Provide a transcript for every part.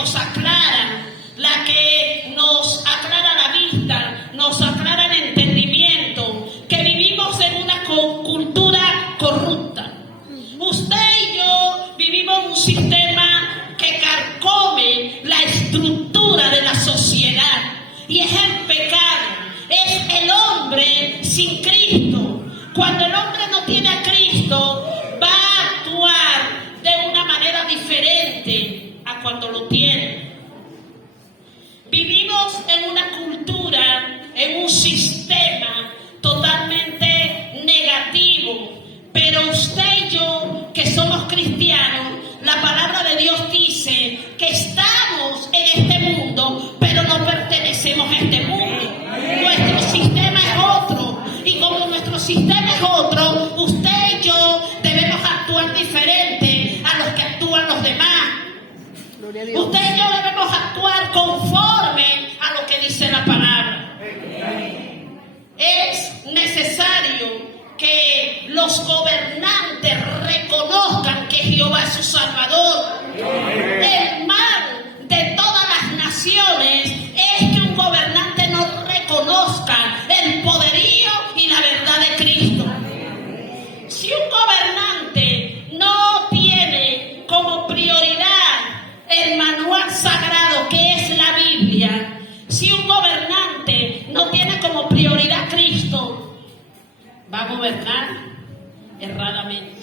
nos aclara, la que nos aclara la vista, nos aclara el entendimiento, que vivimos en una cultura corrupta. Usted y yo vivimos un sistema que carcome la estructura de la sociedad, y es el pecado, es el hombre sin Cristo. Cuando el hombre no tiene a Cristo, va a actuar de una manera diferente a cuando lo tiene. Vivimos en una cultura, en un sistema totalmente negativo, pero usted y yo, que somos cristianos, la palabra de Dios dice que estamos en este mundo, pero no pertenecemos a este mundo. Nuestro sistema es otro, y como nuestro sistema es otro, usted y yo debemos actuar diferente a los que actúan los demás. Usted y yo debemos actuar conforme a lo que dice la palabra. Es necesario que los gobernantes reconozcan que Jehová es su Salvador. El mal de todas las naciones es que un gobernante no reconozca el poderío y la verdad de Cristo. Si un gobernante no tiene como prioridad el manual sagrado que es la Biblia, si un gobernante no tiene como prioridad Cristo, va a gobernar erradamente.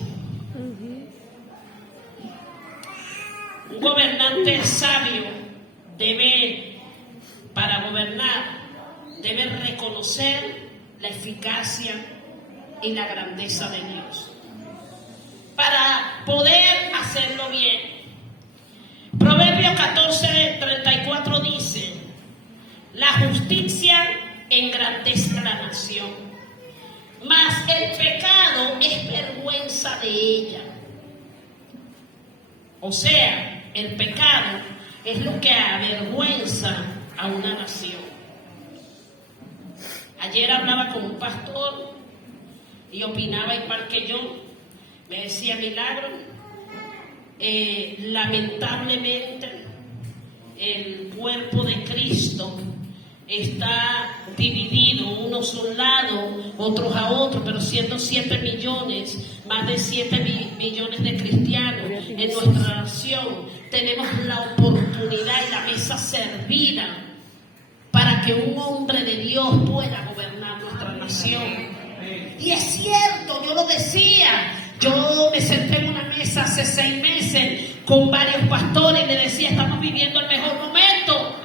Un gobernante sabio para gobernar, debe reconocer la eficacia y la grandeza de Dios para poder hacerlo bien. Proverbios 14:34 dice: la justicia engrandece a la nación, mas el pecado es vergüenza de ella. O sea, el pecado es lo que avergüenza a una nación. Ayer hablaba con un pastor y opinaba igual que yo. Me decía: Milagro, lamentablemente el cuerpo de Cristo está dividido, unos a un lado, otros a otro, pero siendo 7 millones, más de 7 millones de cristianos en nuestra nación, tenemos la oportunidad y la mesa servida para que un hombre de Dios pueda gobernar nuestra nación. Y es cierto, yo lo decía, yo me senté en una mesa hace 6 meses con varios pastores y le decía: estamos viviendo el mejor momento.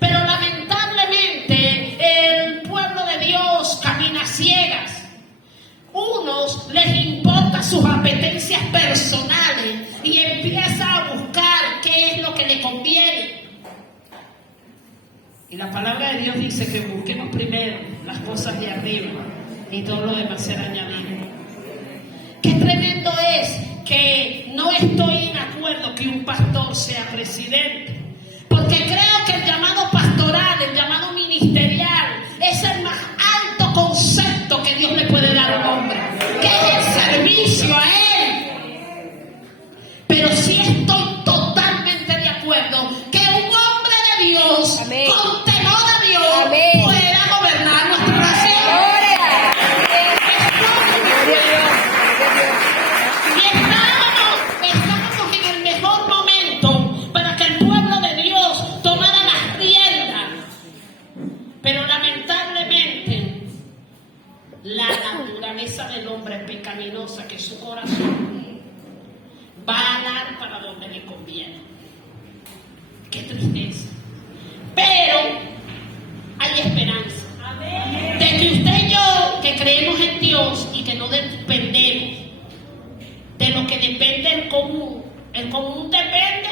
Pero lamentablemente el pueblo de Dios camina a ciegas. Unos les importa sus apetencias personales y empieza a buscar qué es lo que le conviene. Y la palabra de Dios dice que busquemos primero las cosas de arriba y todo lo demás será añadido. Qué tremendo es que no estoy en acuerdo que un pastor sea presidente, porque creo que el llamado pastoral, el llamado ministerial, es el más alto concepto que Dios le puede dar a un hombre, que es el servicio a Él. Pero sí estoy totalmente de acuerdo que un hombre de Dios, amén, con temor a Dios, amén, pueda gobernar nuestra nación. Y estábamos en el mejor momento para que el pueblo de Dios tomara las riendas. Pero lamentablemente la naturaleza del hombre pecaminosa, que es su corazón, va a dar para donde le conviene. Qué tristeza. Pero hay esperanza. Amén. De que usted y yo, que creemos en Dios y que no dependemos de lo que depende el común. El común depende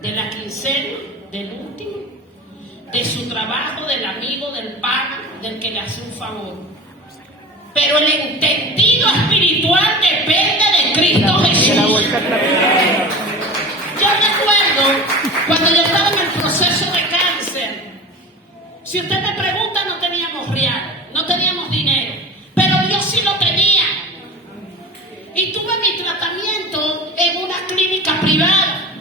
de la quincena, del último, de su trabajo, del amigo, del pana, del que le hace un favor. Pero el entendido espiritual depende de Cristo Jesús. Yo recuerdo cuando yo estaba en el proceso de cáncer. Si usted me pregunta, no teníamos real, no teníamos dinero, pero Dios sí lo tenía. Y tuve mi tratamiento en una clínica privada.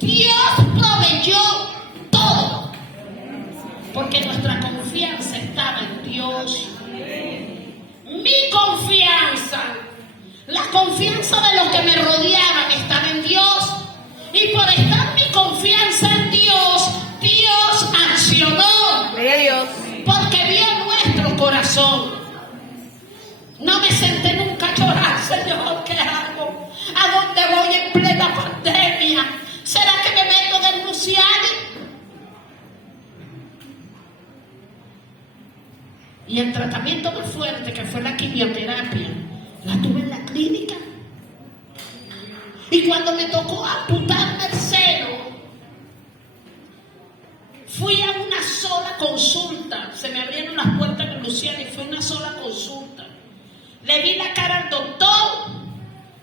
Dios proveyó todo, porque nuestra confianza estaba en Dios. Mi confianza, la confianza de los que me rodeaban estaba en Dios, y por estar mi confianza en Dios, Dios accionó. Gloria a Dios. Porque vio nuestro corazón. No me senté nunca a llorar, Señor, ¿qué hago? ¿A dónde voy en plena pandemia? ¿Será que me meto en el Luciani? Y el tratamiento más fuerte, que fue la quimioterapia, la tuve en la clínica. Y cuando me tocó amputarme el seno, fui a una sola consulta. Se me abrieron las puertas en Luciana y fue una sola consulta. Le vi la cara al doctor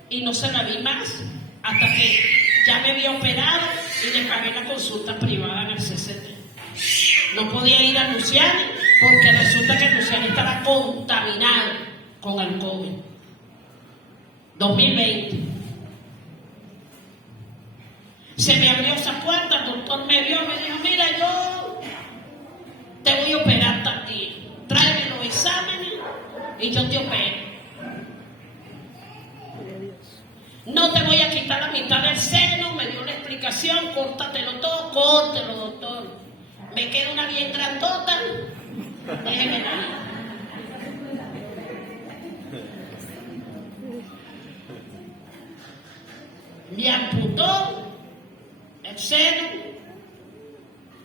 y no se la vi más hasta que ya me había operado y le pagué la consulta privada en el CCT. No podía ir a Luciana porque resulta que Luciana estaba contaminado con el COVID. 2020. Se me abrió esa puerta, el doctor me vio, me dijo, mira, yo te voy a operar tal día. Tráeme los exámenes y yo te opero. No te voy a quitar la mitad del seno, me dio una explicación, córtatelo todo, córtelo, doctor. Me queda una bien grandota, déjeme nada. Me amputó el seno,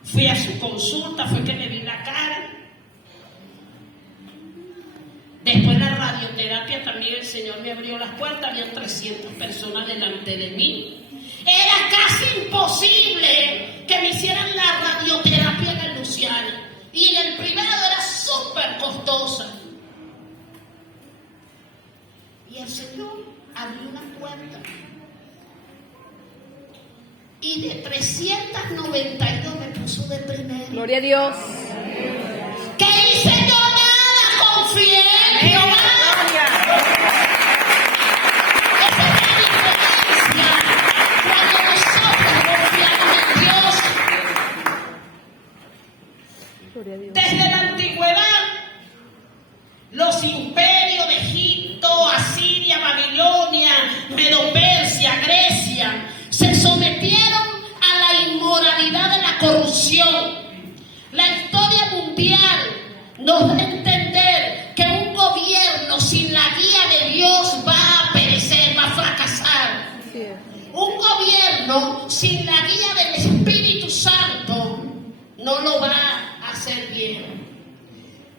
fui a su consulta, fue que me vi la cara. Después la radioterapia también el Señor me abrió las puertas, había 300 personas delante de mí. Era casi imposible que me hicieran la radioterapia en el Luciano. Y en el privado era súper costosa. Y el Señor abrió una puerta. Y de 392 me puso de primero. Gloria a Dios. ¿Qué hice yo? Nada, confié en Jehová. Esa es la diferencia cuando nosotros confiamos en Dios. Desde la antigüedad, los imperios de Egipto, Asiria, Babilonia, Medo-Persia, Grecia, se sometieron a la inmoralidad de la corrupción. La historia mundial nos da a entender que un gobierno sin la guía de Dios va a perecer, va a fracasar. Un gobierno sin la guía del Espíritu Santo no lo va a hacer bien.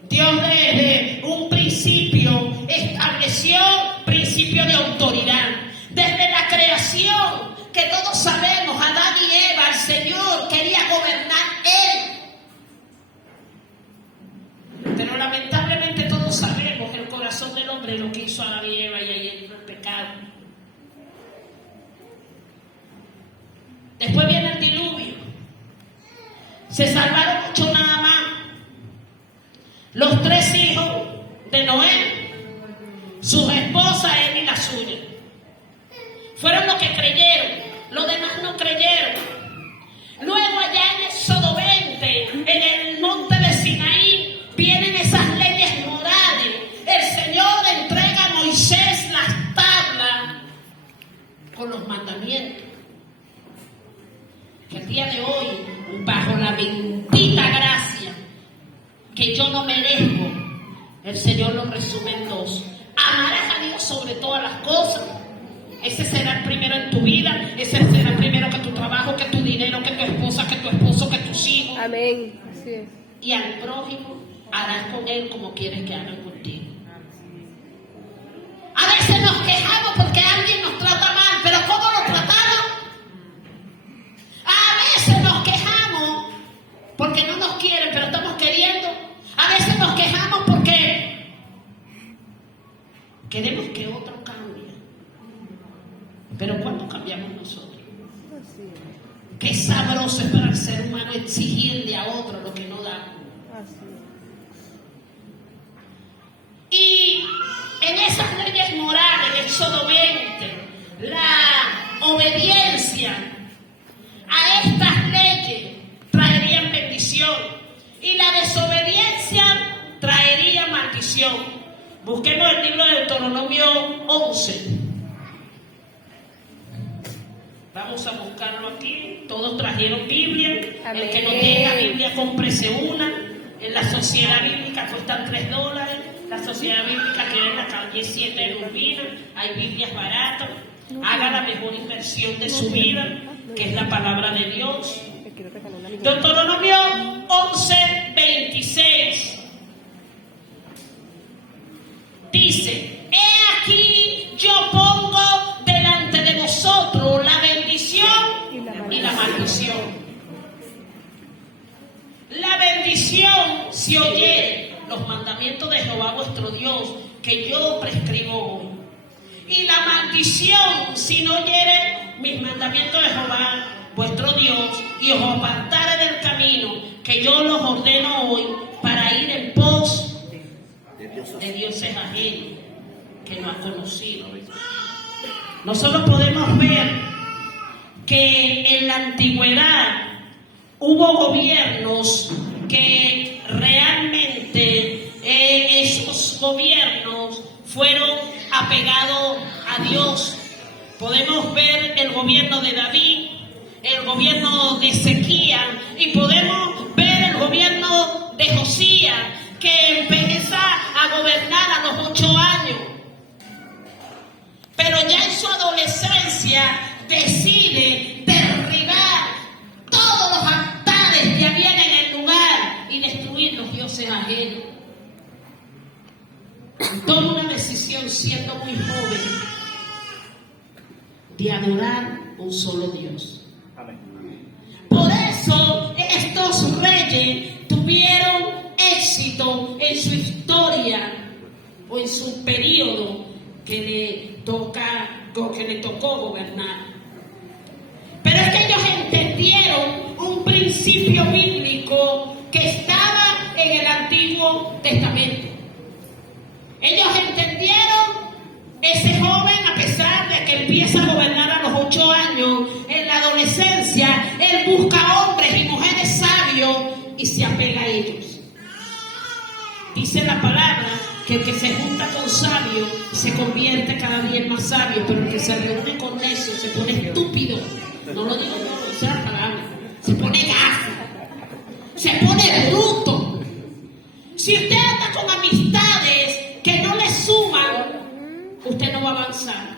Dios desde un principio estableció principio de autoridad. Desde la creación, que todos sabemos, Adán y Eva, el Señor quería gobernar Él. Pero lamentablemente todos sabemos el corazón del hombre lo que hizo Adán y Eva, y ahí entró el pecado. Después viene el diluvio. Se salvaron 8 nada más. Los 3 hijos de Noé, sus esposas, él y la suya. Fueron los que creyeron, los demás no creyeron. Luego allá en Éxodo 20, en el monte de Sinaí, vienen esas leyes morales. El Señor entrega a Moisés las tablas con los mandamientos. Que el día de hoy, bajo la bendita gracia que yo no merezco, el Señor lo resume en 2. Amarás a Dios sobre todas las cosas. Ese será el primero en tu vida. Ese será el primero que tu trabajo, que tu dinero, que tu esposa, que tu esposo, que tus hijos. Amén. Así es. Y al prójimo harás con él como quieres que hagan contigo. A veces nos quejamos porque alguien nos trata mal, pero ¿cómo lo tratamos? A veces nos quejamos porque no nos quieren, pero estamos queriendo. A veces nos quejamos porque queremos que otro cambie. Pero ¿cuándo cambiamos nosotros? Qué sabroso es para el ser humano exigirle a otro lo que no da. Y en esas leyes morales, Éxodo 20, la obediencia maldición. Busquemos el libro de Deuteronomio 11. Vamos a buscarlo aquí. Todos trajeron Biblia. El que no tenga Biblia, cómprese una. En la Sociedad Bíblica cuestan $3. La Sociedad Bíblica queda en la calle 7 de Urbina. Hay Biblias baratas. Haga la mejor inversión de su vida, que es la palabra de Dios. Deuteronomio 11:26 dice: he aquí yo pongo delante de vosotros la bendición y la maldición. La bendición, si oyere los mandamientos de Jehová vuestro Dios, que yo prescribo hoy. Y la maldición, si no oyere mis mandamientos de Jehová vuestro Dios, y os apartare del camino que yo los ordeno hoy, para ir en pos de dioses ajenos que no han conocido. Nosotros podemos ver que en la antigüedad hubo gobiernos que realmente esos gobiernos fueron apegados a Dios. Podemos ver el gobierno de David, el gobierno de Ezequías, y podemos ver el gobierno de Josías, que empieza a gobernar a los 8 años. Pero ya en su adolescencia decide derribar todos los altares que habían en el lugar y destruir los dioses ajenos. Toma una decisión siendo muy joven de adorar un solo Dios. Por eso estos reyes tuvieron éxito en su historia o en su periodo que le tocó gobernar. Pero es que ellos entendieron un principio bíblico que estaba en el Antiguo Testamento. Ellos entendieron, ese joven, a pesar de que empieza a gobernar a los 8 años, en la adolescencia, él busca hombres y mujeres sabios y se apega a ellos. Dice la palabra que el que se junta con sabios se convierte cada día en más sabio, pero el que se reúne con necios se pone estúpido. No lo digo por usar la palabra. Se pone gafo, se pone bruto. Si usted anda con amistades que no le suman, usted no va a avanzar.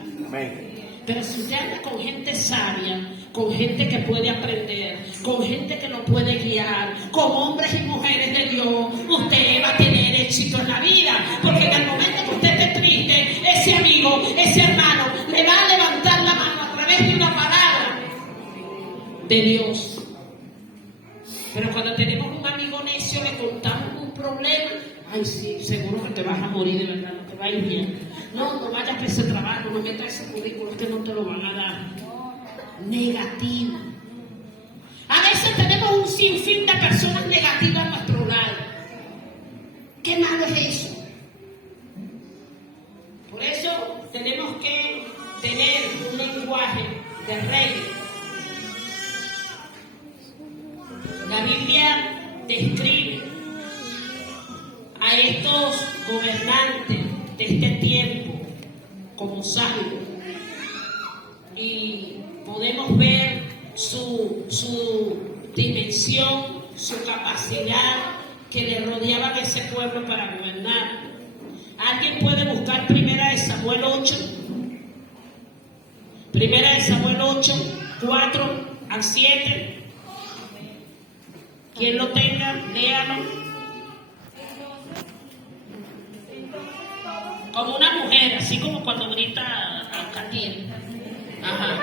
Pero si usted anda con gente sabia, con gente que puede aprender, con gente que lo puede guiar, con hombres y mujeres de Dios, usted va a tener éxito en la vida. Porque en el momento que usted esté triste, ese amigo, ese hermano, le va a levantar la mano a través de una palabra de Dios. Pero cuando tenemos un amigo necio, le contamos un problema. Ay, sí, seguro que te vas a morir, de verdad, no te va a ir bien. No vayas a ese trabajo, no metas ese currículo, que no te lo van a dar. Negativo. A veces tenemos un sinfín de personas negativas a nuestro lado. ¿Qué malo es eso? Por eso tenemos que tener un lenguaje de rey. La Biblia describe a estos gobernantes de este tiempo como sabios, y podemos ver su dimensión, su capacidad que le rodeaban a ese pueblo para gobernar. ¿Alguien puede buscar Primera de Samuel 8? Primera de Samuel 8, 4-7. Quien lo tenga, léalo. Como una mujer, así como cuando grita a Catiel. Ajá.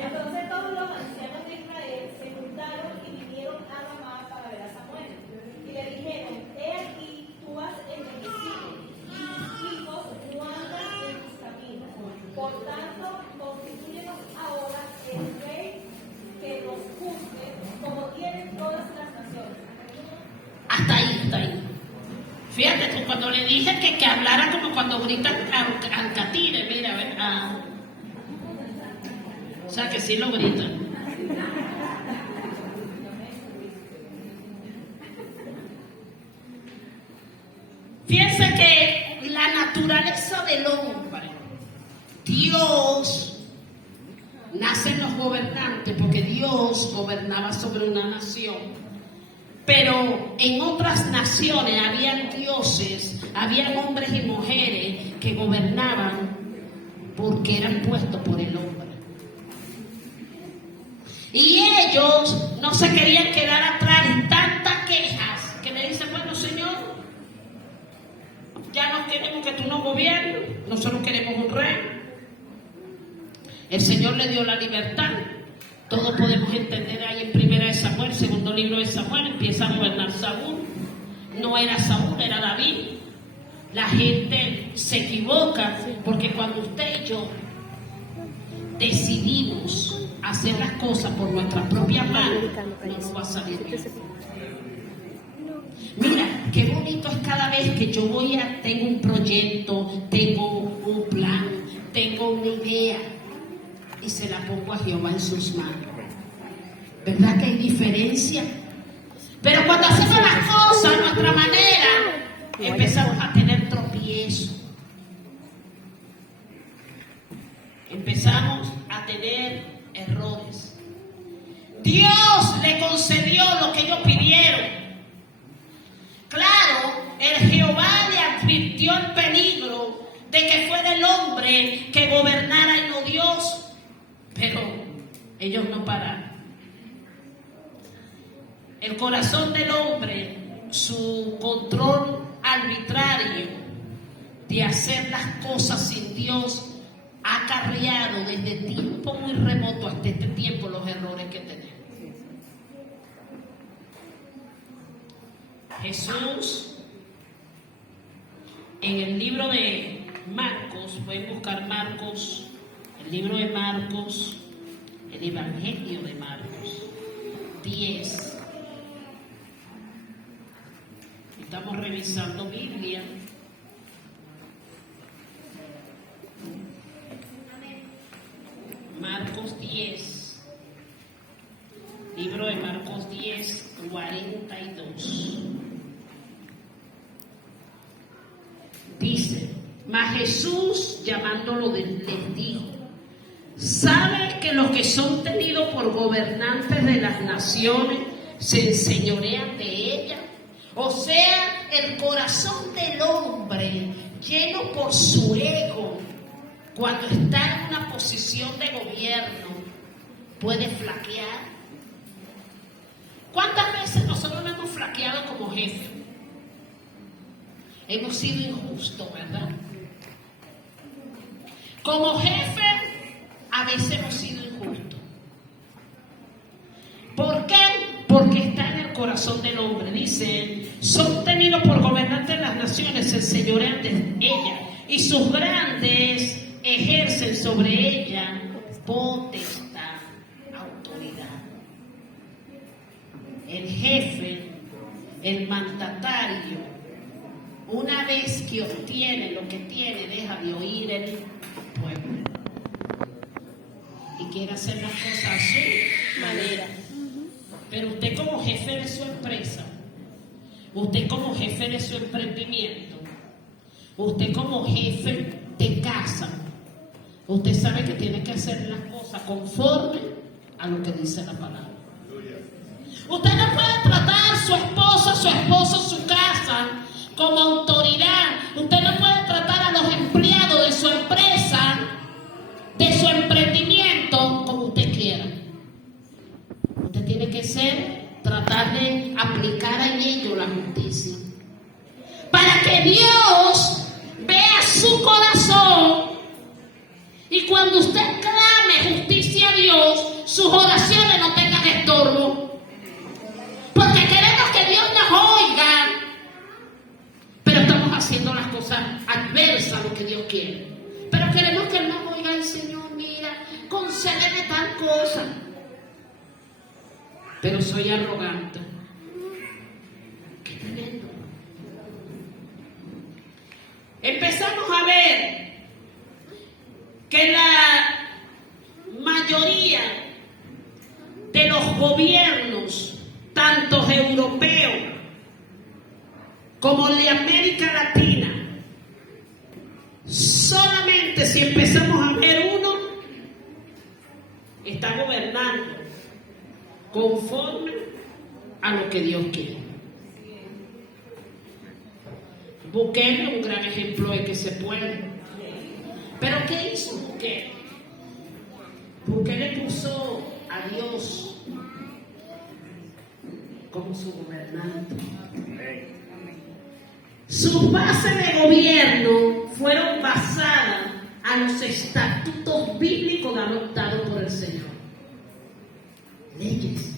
Entonces todos los ancianos de Israel se juntaron y vinieron a Ramá para ver a Samuel. Y le dijeron: he aquí, tú has envejecido, y tus hijos no andan en tus caminos. Por tanto, constitúyenos ahora el rey que nos juzgue, como tienen todas las naciones. Hasta ahí. Fíjate que cuando le dije que hablara como cuando gritan al catire, mira, ¿ves? O sea que sí lo gritan. Fíjate naturaleza del hombre, Dios, nacen los gobernantes porque Dios gobernaba sobre una nación, pero en otras naciones habían dioses, habían hombres y mujeres que gobernaban porque eran puestos por el hombre. Y ellos no se querían quedar atrás en tantas quejas que le dicen, bueno, Señor, ya no queremos que tú nos gobiernes, nosotros queremos un rey. El Señor le dio la libertad. Todos podemos entender ahí en 1 Samuel, segundo libro de Samuel, empieza a gobernar Saúl. No era Saúl, era David. La gente se equivoca porque cuando usted y yo decidimos hacer las cosas por nuestra propia mano, no nos va a salir bien. Mira, qué bonito es cada vez que yo tengo un proyecto, tengo un plan, tengo una idea y se la pongo a Jehová en sus manos. ¿Verdad que hay diferencia? Pero cuando hacemos las cosas a nuestra manera, empezamos a tener tropiezos. Empezamos a tener errores. Dios le concedió lo que ellos pidieron. Claro, el Jehová le advirtió el peligro de que fuera el hombre que gobernara y no Dios, pero ellos no pararon. El corazón del hombre, su control arbitrario de hacer las cosas sin Dios, ha acarreado desde tiempo muy remoto hasta este tiempo los errores que tenemos. Jesús, en el libro de Marcos, pueden buscar Marcos, el libro de Marcos, el Evangelio de Marcos 10. Estamos revisando Biblia. Marcos 10, libro de Marcos 10, 42. Dice, mas Jesús llamándolo les dijo, ¿sabe que los que son tenidos por gobernantes de las naciones se enseñorean de ellas? O sea, el corazón del hombre lleno por su ego, cuando está en una posición de gobierno, puede flaquear. ¿Cuántas veces nosotros no hemos flaqueado como jefe? Hemos sido injustos, ¿verdad? Como jefe, a veces hemos sido injustos. ¿Por qué? Porque está en el corazón del hombre. Dice, son tenidos por gobernantes de las naciones, se enseñorean de ellas, y sus grandes ejercen sobre ella potestad, autoridad. El jefe, el mandatario, una vez que obtiene lo que tiene, deja de oír el pueblo y quiere hacer las cosas a su manera. Pero usted como jefe de su empresa, usted como jefe de su emprendimiento, usted como jefe de casa, usted sabe que tiene que hacer las cosas conforme a lo que dice la palabra. Usted no puede tratar a su esposa, su esposo, su casa como autoridad. Usted no puede tratar a los empleados de su empresa, de su emprendimiento, como usted quiera. Usted tiene que tratar de aplicar en ello la justicia. Para que Dios vea su corazón y cuando usted clame justicia a Dios, sus oraciones no tengan estorbo. Porque queremos que Dios nos oiga, pero estamos haciendo las cosas adversas a lo que Dios quiere. Pero queremos que Él nos oiga, el Señor, mira, concédeme tal cosa. Pero soy arrogante. Qué tremendo. Empezamos a ver que la mayoría de los gobiernos, tanto europeos como de América Latina, solamente si empezamos a ver uno está gobernando conforme a lo que Dios quiere. Bukele, un gran ejemplo de que se puede. Pero ¿qué hizo Bukele? Bukele puso a Dios como su gobernante. Sus bases de gobierno fueron basadas a los estatutos bíblicos adoptados por el Señor. Leyes.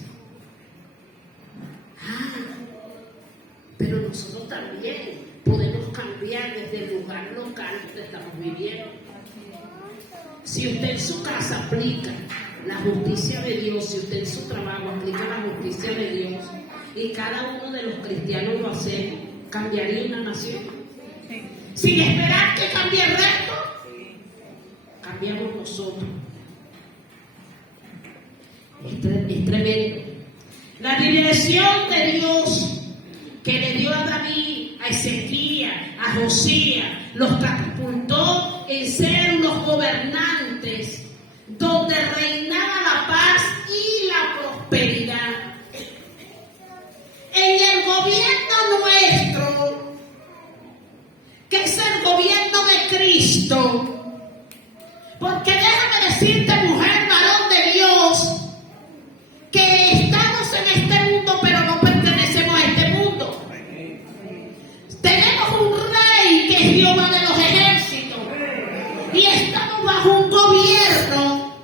Pero nosotros también podemos cambiar desde el lugar local donde estamos viviendo. Si usted en su casa aplica la justicia de Dios, si usted en su trabajo aplica la justicia de Dios, y cada uno de los cristianos lo hace, cambiaría una nación. Sin esperar que cambie el resto, cambiamos nosotros. Es tremendo. La dirección de Dios que le dio a David, a Ezequías, a Josías, los catapultó en ser unos gobernantes donde reinaba la paz y la prosperidad. En el gobierno nuestro, que es el gobierno de Cristo, porque déjame decirte, mujer, varón de Dios, que estamos en este mundo, pero no pertenecemos a este mundo. Tenemos un rey que es Jehová de los ejércitos, y estamos bajo un gobierno,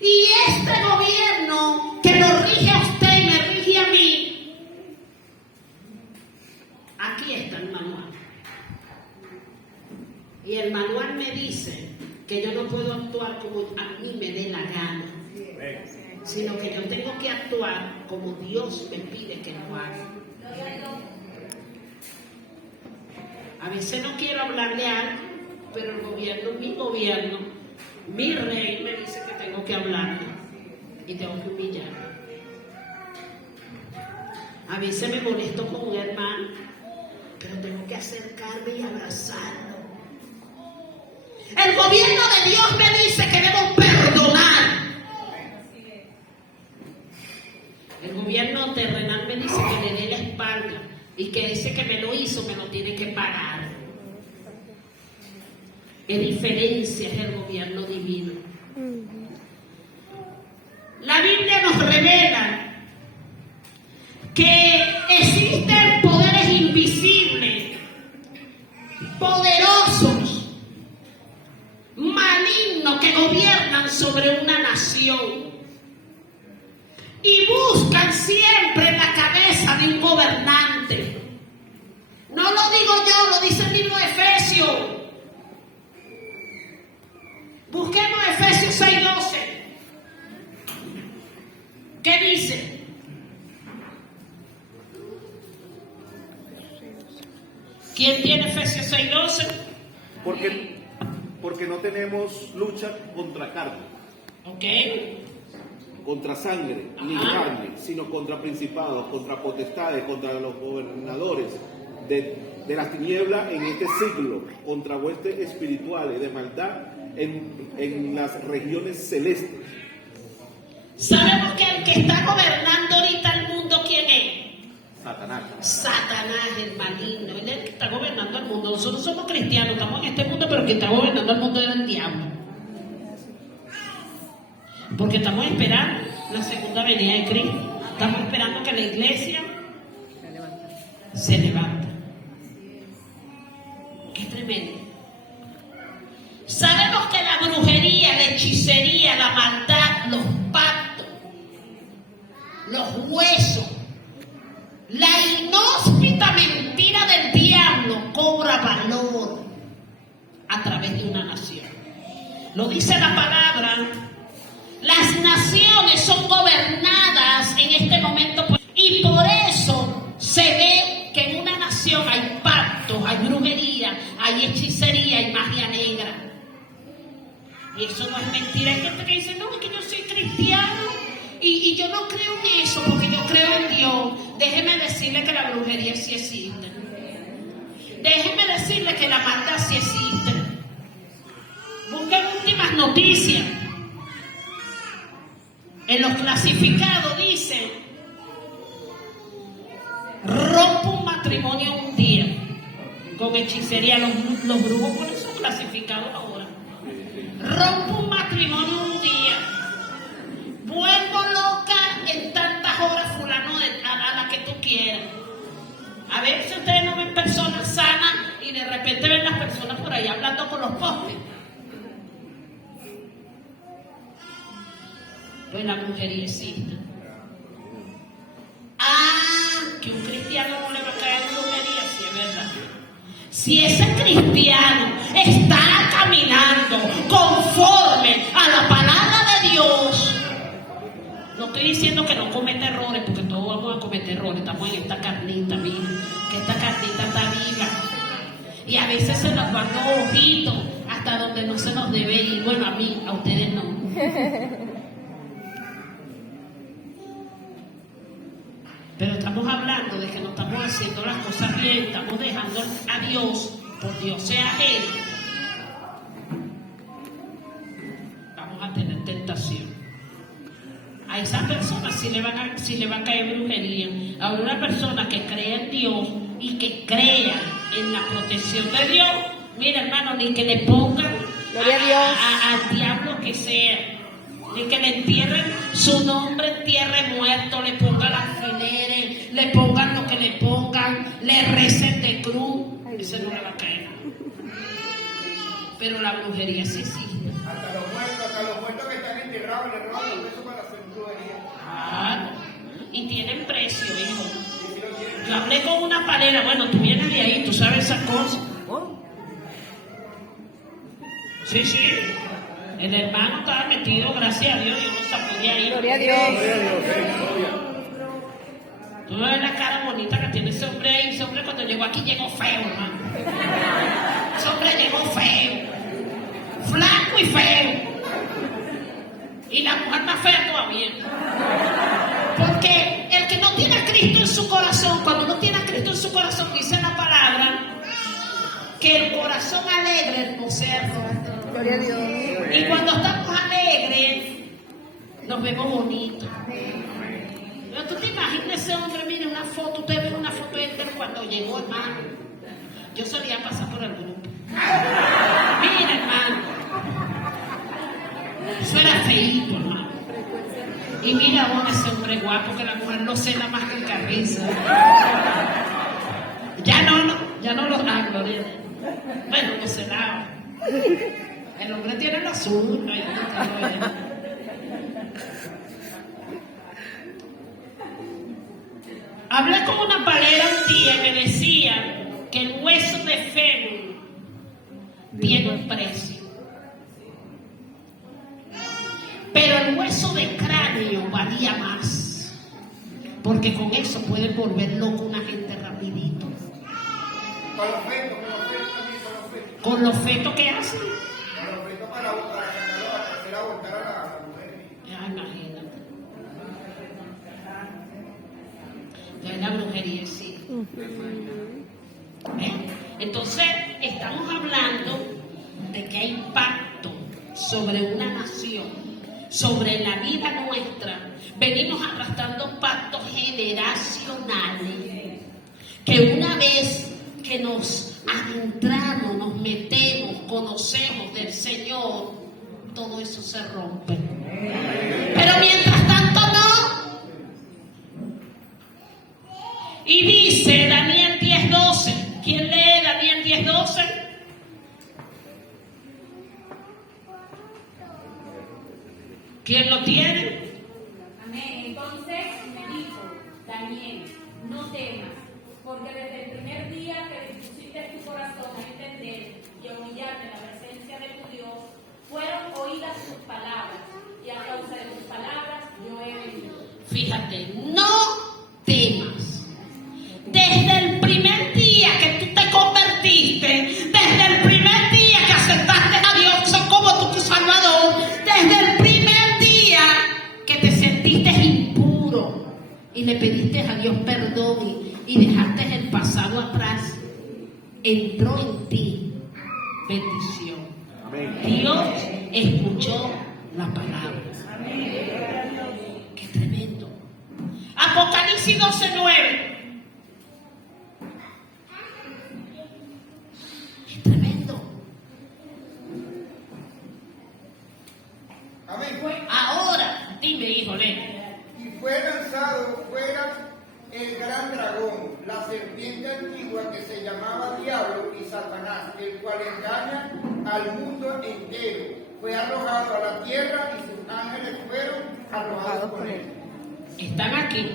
y este gobierno que lo rige a usted y me rige a mí, aquí está el manual. Y el manual me dice que yo no puedo actuar como a mí me dé la gana, sino que yo tengo que actuar como Dios me pide que lo haga. A veces no quiero hablarle a alguien, pero el gobierno, mi rey me dice que tengo que hablarle y tengo que humillarlo. A veces me molesto con un hermano, pero tengo que acercarme y abrazarlo. El gobierno de Dios me dice que debo perdonar. El gobierno terrenal me dice que le dé la espalda y que ese que me lo hizo me lo tiene que pagar. ¿Qué diferencia es el gobierno divino? La Biblia nos revela que existen poderes invisibles, poderosos, malignos, que gobiernan sobre una nación y buscan siempre la cabeza de un gobernante. No lo digo yo, lo dice el libro de Efesios. Busquemos Efesios 6:12. ¿Qué dice? ¿Quién tiene Efesios 6:12? Porque no tenemos lucha contra carne, Ok. contra sangre, ni carne, sino contra principados, contra potestades, contra los gobernadores de las tinieblas en este siglo, contra huestes espirituales de maldad en las regiones celestes. Sabemos que el que está gobernando ahorita el mundo, ¿quién es? Satanás. Satanás, el maligno. Él es el que está gobernando el mundo. Nosotros somos cristianos, estamos en este mundo, pero el que está gobernando el mundo es el diablo. Porque estamos esperando la segunda venida de Cristo. Estamos esperando que la iglesia se levante. Qué tremendo. Sabemos que la brujería, la hechicería, la maldad, los pactos, los huesos, la inhóspita mentira del diablo cobra valor a través de una nación. Lo dice la palabra. Las naciones son gobernadas en este momento y por eso se ve que en una nación hay pactos, hay brujería, hay hechicería, hay magia negra. Y eso no es mentira. Hay gente que dice, no, es que yo soy cristiano y yo no creo en eso porque yo creo en Dios. Déjeme decirle que la brujería sí existe. Déjeme decirle que la maldad sí existe. Busquen últimas noticias. En los clasificados dice, rompo un matrimonio un día con hechicería. Los brujos ponen sus clasificados ahora. Rompo un matrimonio un día, vuelvo loca en tantas horas, fulano, a la que tú quieras. A veces ustedes no ven personas sanas y de repente ven las personas por ahí hablando con los postes. Pues la brujería existe. Que un cristiano no le va a caer brujería, sí es verdad. Si ese cristiano está caminando conforme a la palabra de Dios, no estoy diciendo que no cometa errores, porque todos vamos a cometer errores. Estamos en esta carnita, miren, que esta carnita está viva. Y a veces se nos van los ojitos hasta donde no se nos debe ir. Bueno, a mí, a ustedes no. Pero estamos hablando de que no estamos haciendo las cosas bien, estamos dejando a Dios, por Dios sea Él. Vamos a tener tentación. A esas personas sí le va a caer brujería. A una persona que crea en Dios y que crea en la protección de Dios, mira hermano, ni que le pongan al diablo que sea, ni que le entierren su nombre en tierra muerto, le pongan alfileres, le pongan lo que le pongan, le recen de cruz, ese no le va a caer. Pero la brujería sí existe. Hasta los muertos que están enterrados le roban los huesos para hacer brujería. Y tienen precio, hijo. Yo hablé con una palera, bueno, tú vienes de ahí, tú sabes esas cosas. Sí. El hermano estaba metido, gracias a Dios, yo no sabía ahí. Gloria a Dios. Tú no ves la cara bonita que tiene ese hombre ahí. Ese hombre cuando llegó aquí llegó feo, hermano. Ese hombre llegó feo. Flaco y feo. Y la mujer más fea todavía. Porque el que no tiene a Cristo en su corazón, cuando no tiene a Cristo en su corazón, dice la palabra, que el corazón alegre no se rompe. Gloria a Dios. Y cuando estamos alegres, nos vemos bonitos. Pero tú te imaginas ese hombre, mire una foto, usted ve una foto de él cuando llegó, hermano. Yo solía pasar por el grupo. Mira, hermano. Eso era feíto, hermano. Y mira ahora ese hombre guapo que la mujer no cena más que en cabeza. Ya no los da, Gloria. Bueno, no cenaba. El hombre tiene la azúcar y todo. Hablé con una palera un día y me decía que el hueso de fémur tiene un precio, pero el hueso de cráneo valía más, porque con eso pueden volver loco una gente rapidito. Con los fetos que hacen. Para hacer abortar a la mujer. Imagínate. Entonces la brujería sí. Entonces estamos hablando de que hay pacto sobre una nación, sobre la vida nuestra. Venimos arrastrando pactos generacionales que una vez que nos adentramos, nos metemos, conocemos del Señor, todo eso se rompe. Pero mientras tanto no. Y dice Daniel 10:12. ¿Quién lee Daniel 10:12? ¿Quién lo tiene? Amén. Entonces me dijo, Daniel, no temas, porque desde el primer día que dispusiste tu corazón a entender y a humillarte en la presencia de tu Dios, fueron oídas tus palabras, y a causa de tus palabras yo he venido. Fíjate, no temas. Desde el primer día que tú te convertiste, desde el primer día que aceptaste a Dios como tu Salvador, desde el primer día que te sentiste impuro y le pediste a Dios perdón y dejaste el pasado atrás, entró en ti bendición. Amén. Dios escuchó la palabra. Qué tremendo. Apocalipsis 12:9. Es tremendo. Amén. Ahora, dime, hijo, lee. Y fue lanzado fuera el gran dragón, la serpiente antigua que se llamaba Diablo y Satanás, el cual engaña al mundo entero. Fue arrojado a la tierra y sus ángeles fueron arrojados con él. Están aquí,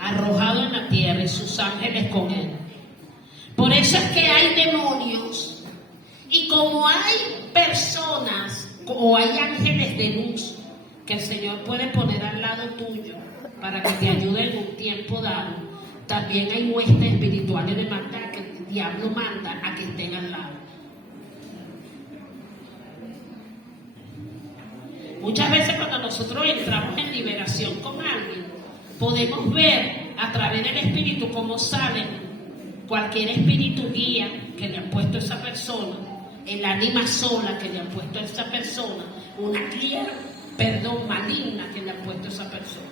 arrojados en la tierra y sus ángeles con él. Por eso es que hay demonios, y como hay personas o hay ángeles de luz que el Señor puede poner al lado tuyo para que te ayude en un tiempo dado, también hay huestes espirituales de maldad que el diablo manda a que estén al lado. Muchas veces cuando nosotros entramos en liberación con alguien, podemos ver a través del espíritu cómo sale cualquier espíritu guía que le han puesto a esa persona, el ánima sola que le han puesto a esa persona, una guía, maligna que le han puesto a esa persona.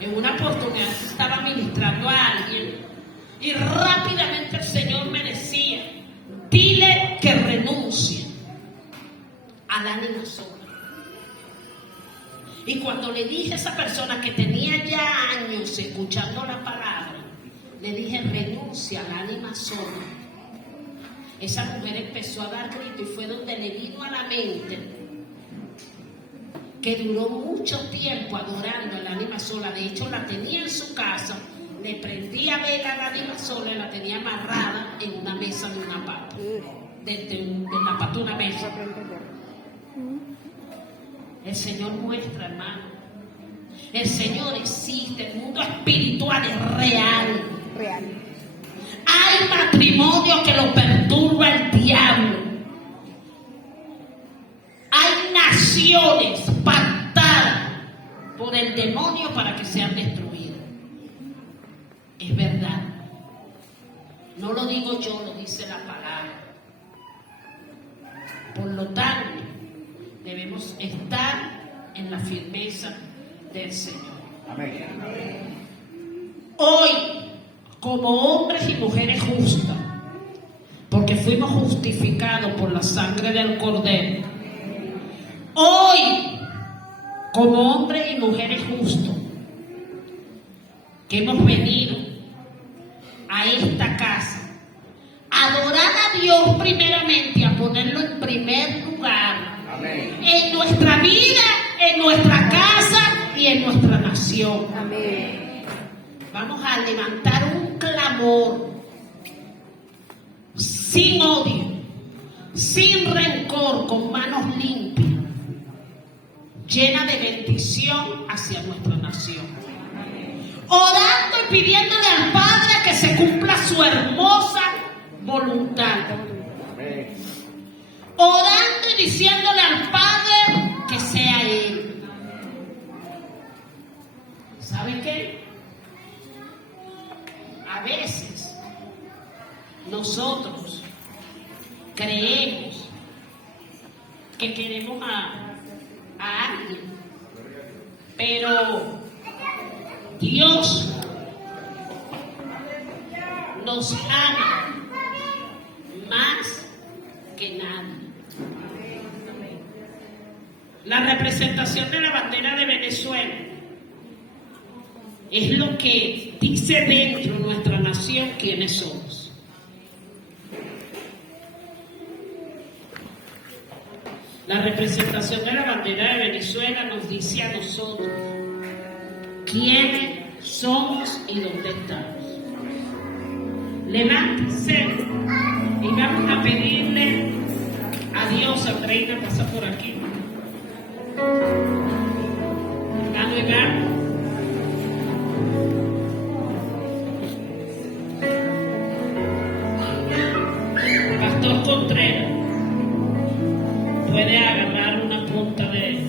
En una oportunidad estaba ministrando a alguien y rápidamente el Señor me decía: dile que renuncie al ánima sola. Y cuando le dije a esa persona que tenía ya años escuchando la palabra, le dije: renuncia al ánima sola. Esa mujer empezó a dar grito y fue donde le vino a la mente que duró mucho tiempo adorando al ánima sola. De hecho, la tenía en su casa, le prendía vela al ánima sola y la tenía amarrada en una mesa de una pata, de la pata de una mesa. El Señor muestra, hermano. El Señor existe, el mundo espiritual es real. Hay matrimonio que lo perturba el diablo. Hay naciones pactadas por el demonio para que sean destruidas. Es verdad. No lo digo yo, lo dice la palabra. Por lo tanto, debemos estar en la firmeza del Señor. Amén. Hoy, como hombres y mujeres justas, porque fuimos justificados por la sangre del Cordero, hoy, como hombres y mujeres justos, que hemos venido a esta casa, a adorar a Dios primeramente, a ponerlo en primer lugar, Amén. en nuestra vida, en nuestra casa y en nuestra nación. Amén. Vamos a levantar un clamor sin odio, sin rencor, con manos limpias, llena de bendición hacia nuestra nación. Orando y pidiéndole al Padre que se cumpla su hermosa voluntad. Amén. Orando y diciéndole al Padre que sea Él. ¿Sabe qué? A veces nosotros creemos que queremos a alguien, pero Dios nos ama más que nada. La representación de la bandera de Venezuela es lo que dice dentro de nuestra nación quiénes somos. La representación de la bandera de Venezuela nos dice a nosotros quiénes somos y dónde estamos. Levántense y vamos a pedirle a Dios. Andreina, pasa por aquí. Hermano Iván. Pastor Contreras puede agarrar una punta de